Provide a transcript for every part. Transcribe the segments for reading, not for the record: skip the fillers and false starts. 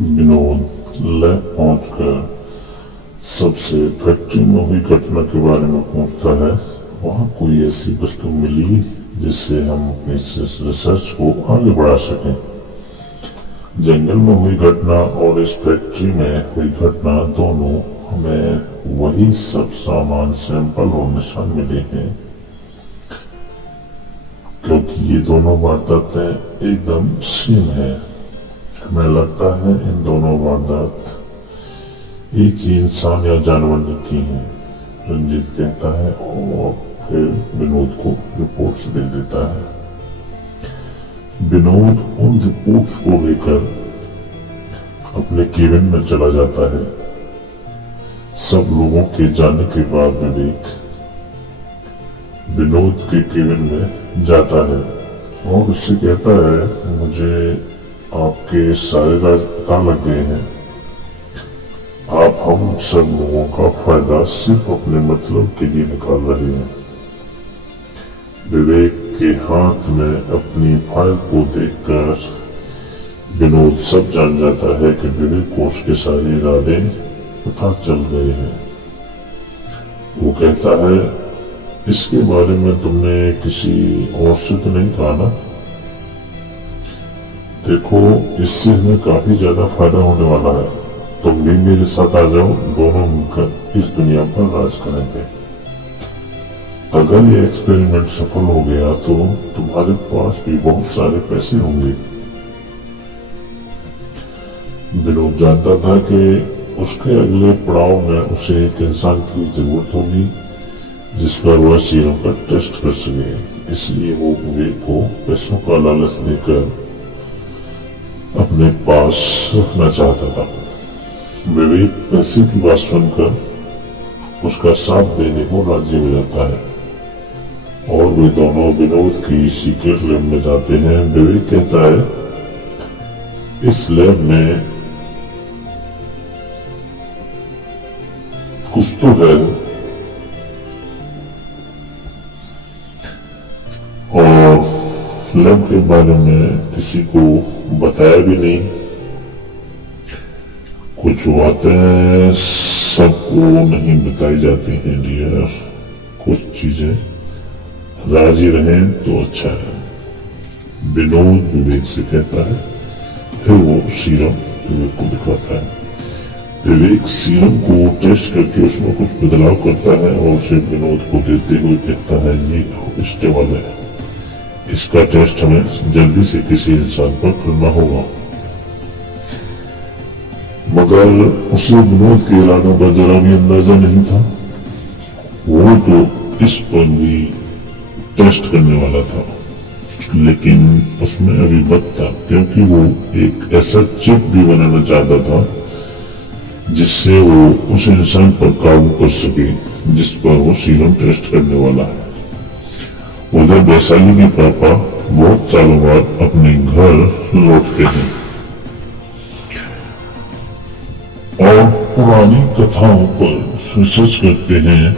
Vinod lab पहुंचकर सबसे factory में हुई घटना के बारे में पूछता है। वहां कोई ऐसी वस्तु मिली जिससे हम अपनी रिसर्च को आगे बढ़ा सकें। जंगल में हुई घटना और इस फैक्ट्री में हुई घटना दोनों हमें वही सब सामान, सैंपल और निशान मिले हैं, क्योंकि ये दोनों वारदातें एकदम सेम है। हमें लगता है इन दोनों वारदात एक ही इंसान या जानवर ने की है, रंजीत कहता है और फिर विनोद को रिपोर्ट्स दे देता है। विनोद उन रिपोर्ट्स को लेकर अपने केबिन में चला जाता है। सब लोगों के जाने के बाद विनोद के केबिन में जाता है और उससे कहता है, मुझे आपके सारे राज पता लग गए हैं। आप हम सब लोगों का फायदा सिर्फ अपने मतलब के लिए निकाल रहे हैं। विवेक के हाथ में अपनी फाइल को देखकर विनोद सब जान जाता है कि विवेक को उसके सारे इरादे पता चल गए हैं। वो कहता है, इसके बारे में तुमने किसी और से तो नहीं कहा ना? देखो, इससे हमें काफी ज्यादा फायदा होने वाला है। तुम भी मेरे साथ आ जाओ, दोनों मिलकर इस दुनिया पर राज करेंगे। अगर ये एक्सपेरिमेंट सफल हो गया तो तुम्हारे पास भी बहुत सारे पैसे होंगे। विनोद जानता था कि उसके अगले पड़ाव में उसे एक इंसान की जरूरत होगी जिस पर वह सीरम का टेस्ट कर सके। इसलिए वो विवेक को पैसों का लालच देकर अपने पास रखना चाहता था। विवेक पैसे की बात सुनकर उसका साथ देने को राजी हो जाता है और वे दोनों विनोद की सीक्रेट लैब में जाते हैं। विवेक कहता है, इस लैब में कुछ तो है और लैब के बारे में किसी को बताया भी नहीं। कुछ बातें सबको नहीं बताई जाती हैं डियर। कुछ चीजें राजी रहें तो अच्छा है, विनोद विवेक से कहता है। फिर वो सीरम विवेक को दिखाता है। विवेक सीरम को टेस्ट करके उसमें कुछ बदलाव करता है और उसे विनोद को देते हुए कहता है, ये स्टेबल है। इसका टेस्ट हमें जल्दी से किसी इंसान पर करना होगा। मगर उसे विनोद के इरादों का जरा भी अंदाजा नहीं था। वो तो इस पर भी टेस्ट करने वाला था, लेकिन उसमें अभी वक्त था, क्योंकि वो एक ऐसा चिप भी बनाना चाहता था जिससे वो उस इंसान पर काबू कर सके जिस पर वो सीरम टेस्ट करने वाला है। उधर वैशाली के पापा बहुत सालों बाद अपने घर लौटते हैं और पुरानी कथाओं पर रिसर्च करते हैं,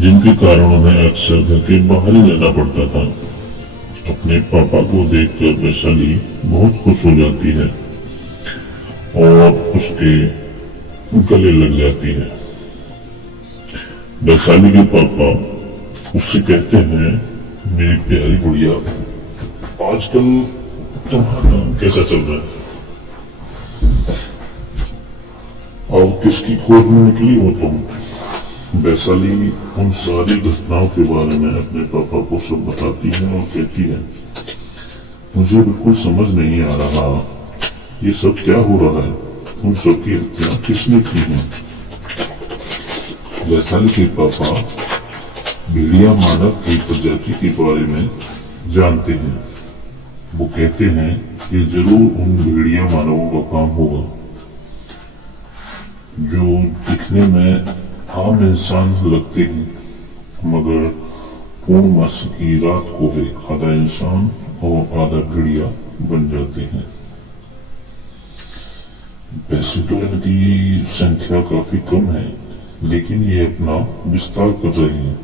जिनके कारण उन्हें अक्सर घर के बाहर ही रहना पड़ता था। अपने पापा को देखकर वैशाली बहुत खुश हो जाती है और उसके गले लग जाती है। वैशाली के पापा उससे कहते हैं, मेरी प्यारी गुड़िया, आजकल तुम्हारा काम कैसा चल रहा है और किसकी खोज में निकली हो तुम? वैशाली उन सारी घटनाओं के बारे में अपने पापा को सब बताती है और कहती है, मुझे बिल्कुल समझ नहीं आ रहा ये सब क्या हो रहा है। उन सब की हत्या किसने की है? वैशाली के पापा भेड़िया मानव की प्रजाति के बारे में जानते हैं। वो कहते हैं कि जरूर उन भेड़िया मानवों का काम होगा जो दिखने में आम इंसान लगते हैं, मगर पूर्णमास की रात को वे आधा इंसान और आधा भेड़िया बन जाते हैं। वैसे तो इनकी संख्या काफी कम है, लेकिन ये अपना विस्तार कर रहे हैं।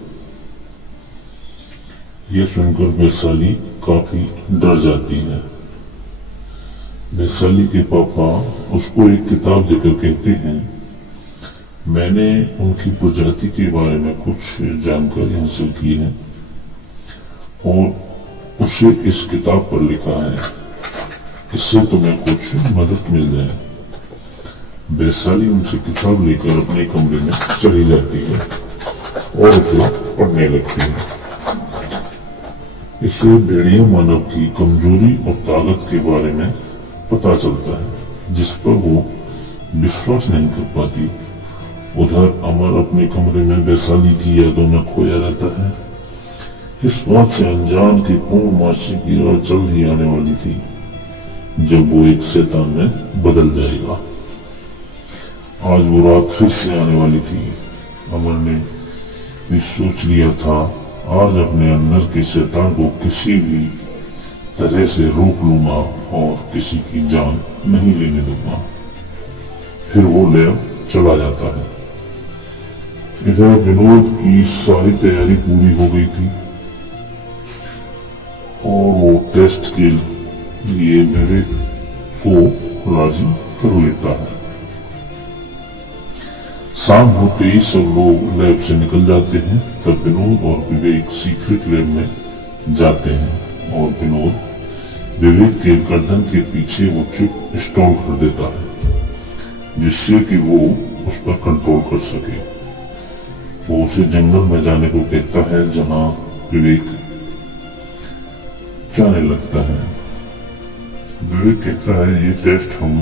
यह सुनकर वैशाली काफी डर जाती है। वैशाली के पापा उसको एक किताब देकर कहते हैं, मैंने उनकी प्रजाति के बारे में कुछ जानकारी हासिल की है और उसे इस किताब पर लिखा है, इससे तुम्हें कुछ मदद मिल जाए। वैशाली उनसे किताब लेकर अपने कमरे में चली जाती है और उसे पढ़ने लगती है। इससे भेड़िया मानव की कमजोरी और ताकत के बारे में पता चलता है, जिस पर वो विश्वास नहीं कर पाती। उधर अमर अपने कमरे में वैशाली की यादों में खोया रहता है। इस बात से अनजान की पूर्णमासी की रात जल्द ही आने वाली थी, जब वो एक शैतान में बदल जाएगा। आज वो रात फिर से आने वाली थी। अमर ने भी सोच लिया था, आज अपने अंदर के शैतान को किसी भी तरह से रोक लूंगा और किसी की जान नहीं लेने दूंगा। फिर वो लैब चला जाता है। इधर विनोद की सारी तैयारी पूरी हो गई थी और वो टेस्ट के लिए विवेक को राजी कर लेता है। शाम होते ही सब लोग लैब से निकल जाते हैं। तब विनोद और विवेक सीक्रेट लैब में जाते हैं और विनोद विवेक के गर्दन के पीछे वो चिप इंस्टॉल कर देता है, जिससे कि वो उस पर कंट्रोल कर सके। वो उसे जंगल में जाने को कहता है, जहां विवेक जाने लगता है। विवेक कहता है, ये टेस्ट हम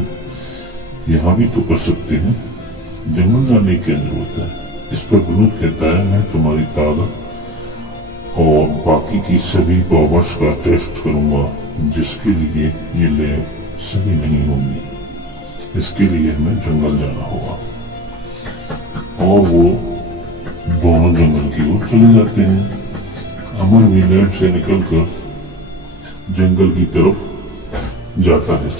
यहाँ भी तो कर सकते हैं, जंगल जाने की जरूरत है। इस पर विनोद कहता है, मैं तुम्हारी ताकत और बाकी की सभी पावर्स का टेस्ट करूंगा, जिसके लिए ये लैब सही नहीं होगी। इसके लिए हमें जंगल जाना होगा। और वो दोनों जंगल की ओर चले जाते हैं। अमर भी लैब से निकलकर जंगल की तरफ जाता है।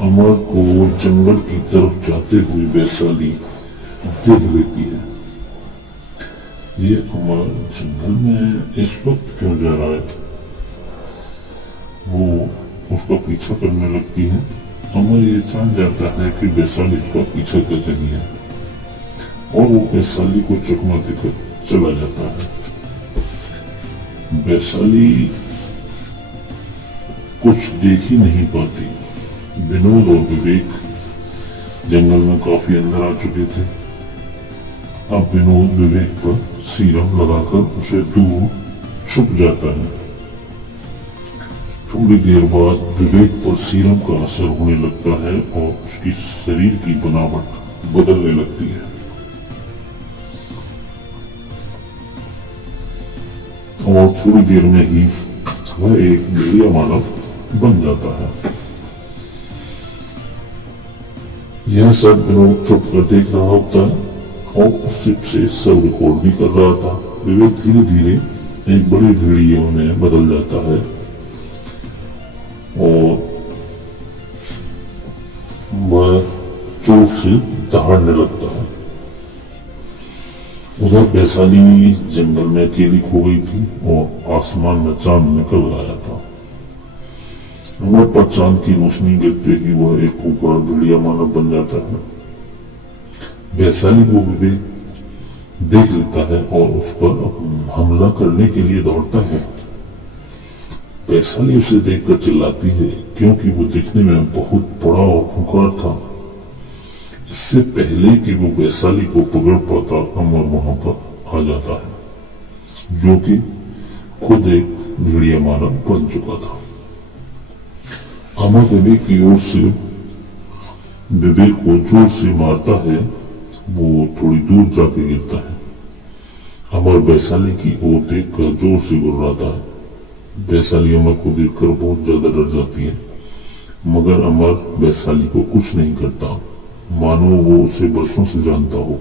अमर को जंगल की तरफ जाते हुए वैशाली देख लेती है। ये अमर जंगल में इस वक्त क्यों जा रहा है? वो उसका पीछा करने लगती है। अमर ये जान जाता है कि वैशाली उसका पीछा कर रही है और वो वैशाली को चकमा देकर चला जाता है। वैशाली कुछ देख ही नहीं पाती। विनोद और विवेक जंगल में काफी अंदर आ चुके थे। अब विनोद विवेक पर सीरम लगाकर उसे दूर छुप जाता है। थोड़ी देर बाद विवेक पर सीरम का असर होने लगता है और उसकी शरीर की बनावट बदलने लगती है और थोड़ी देर में ही वह एक भेड़िया मानव बन जाता है। यह सब विनोद चुप कर देख रहा होता है और उस चिप से सब रिकॉर्ड भी कर रहा था। विवेक धीरे धीरे एक बड़ी भेड़िया में बदल जाता है और वह जोर से दहाड़ने लगता है। उधर वैशाली जंगल में अकेली खो गई थी और आसमान में चांद निकल आया था। अमर पर चांद की रोशनी गिरते ही वह एक खूंखार भेड़िया मानव बन जाता है। वैशाली को विवेक देख लेता है और उस पर हमला करने के लिए दौड़ता है। वैशाली उसे देखकर चिल्लाती है, क्योंकि वो दिखने में बहुत बड़ा और खूंखार था। इससे पहले कि वो वैशाली को पकड़ पाता, अमर वहां पर आ जाता है, जो कि खुद एक भेड़िया मानव बन चुका था। अमर विवेक की ओर से विवेक को जोर से मारता है। वो थोड़ी दूर जाके गिरता है। अमर वैशाली की ओर देखकर जोर से गुर्राता है। वैशाली अमर को देखकर बहुत ज्यादा डर जाती है, मगर अमर वैशाली को कुछ नहीं करता, मानो वो उसे बरसों से जानता हो।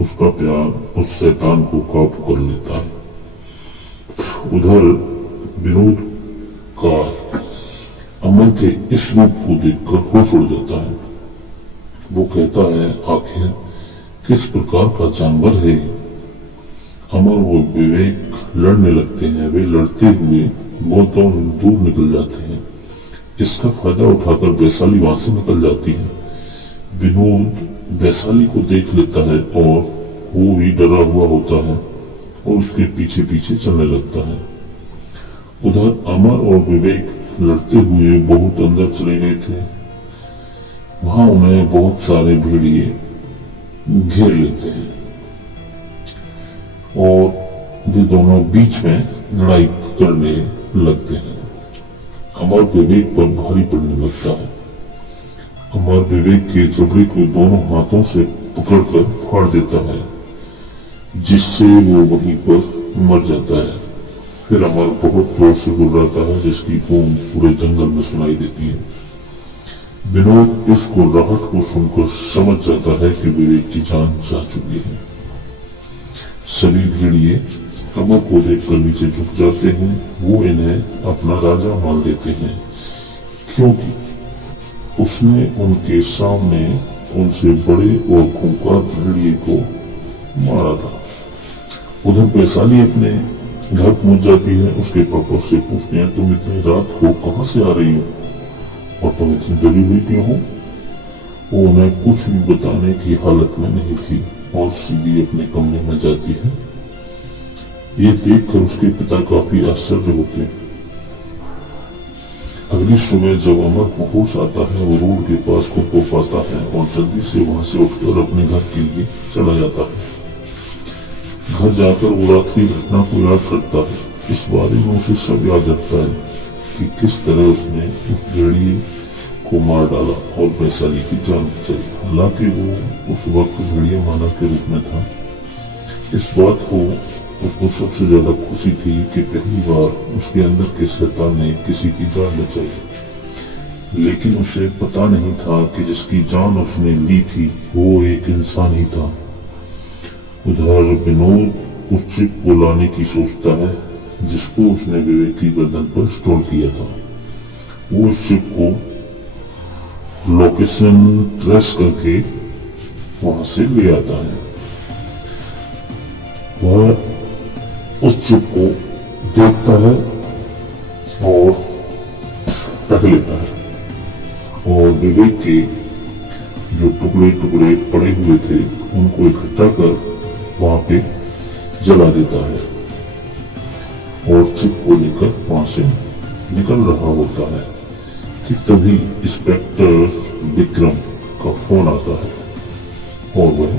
उसका प्यार उस शैतान को काबू कर लेता है। उधर विनोद का अमर के इस रूप को देखकर होश उड़ जाता है। वो कहता है, आखिर किस प्रकार का जानवर है? अमर वो विवेक लड़ने लगते हैं। वे लड़ते हुए बहुत दूर निकल जाते हैं। इसका फायदा उठाकर वैशाली वहां से निकल जाती है। विनोद वैशाली को देख लेता है और वो भी डरा हुआ होता है और उसके पीछे पीछे चलने लगता है। उधर अमर और विवेक लड़ते हुए बहुत अंदर चले गए थे। वहां उन्हें बहुत सारे भेड़िए घेर लेते हैं और वे दोनों बीच में लड़ाई करने लगते हैं। अमर विवेक पर भारी पड़ने लगता है। अमर विवेक के जबड़े को दोनों हाथों से पकड़कर फाड़ देता है, जिससे वो वहीं पर मर जाता है। फिर अमर बहुत जोर से गुर्राता है, जिसकी गूंज पूरे जंगल में सुनाई देती है। विनोद इस गुर्राहट को सुनकर समझ जाता है कि विवेक की जान जा चुकी है। सभी भेड़िए अमर को देखकर नीचे झुक जाते हैं। वो इन्हें अपना राजा मान लेते हैं, क्योंकि उसने उनके सामने उनसे बड़े और खूंखार भेड़िए को मारा था। उधर वैशाली अपने घर पहुंच जाती है। उसके पापा से पूछते हैं, तुम इतनी रात को कहां से आ रही हो और तुम इतनी डरी हुई क्यों हो? वो उन्हें कुछ भी बताने की हालत में नहीं थी और सीधी अपने कमरे में जाती है। ये देखकर उसके पिता काफी आश्चर्य होते हैं। अगली सुबह जब अमर को होश आता है, वो रोड के पास खुद को पाता है और जल्दी से वहां से उठकर अपने घर के लिए चला जाता है। घर जाकर वो रात्रि घटना को याद करता है। इस बारे में उसे सब याद रखता है कि किस तरह उसने उस भेड़िए को मार डाला और वैशाली की जान बचाई। हालांकि वो उस वक्त भेड़िया मानव के रूप में था। इस बात को उसको सबसे ज्यादा खुशी थी कि पहली बार उसके अंदर के शैतान ने किसी की जान बचाई। लेकिन उसे पता नहीं था कि जिसकी जान उसने ली थी वो एक इंसान ही था। उधर विनोद उस चिप को लाने की सोचता है, जिसको उसने विवेक की गर्दन पर स्टोर किया था। वो उस चिप को लोकेशन ट्रेस करके वहां से ले आता है। वह उस चिप को देखता है और रख लेता है और विवेक के जो टुकड़े टुकड़े पड़े हुए थे उनको इकट्ठा कर वहां पे जला देता है और चिप को लेकर वहां से निकल रहा होता है कि तभी इंस्पेक्टर विक्रम का फोन आता है और वह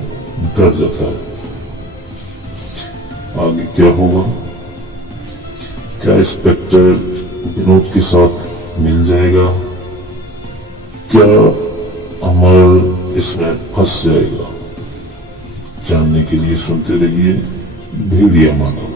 डर जाता है। आगे क्या होगा? क्या इंस्पेक्टर विनोद के साथ मिल जाएगा? क्या अमर इसमें फंस जाएगा? जानने के लिए सुनते रहिए भेड़िया मानव।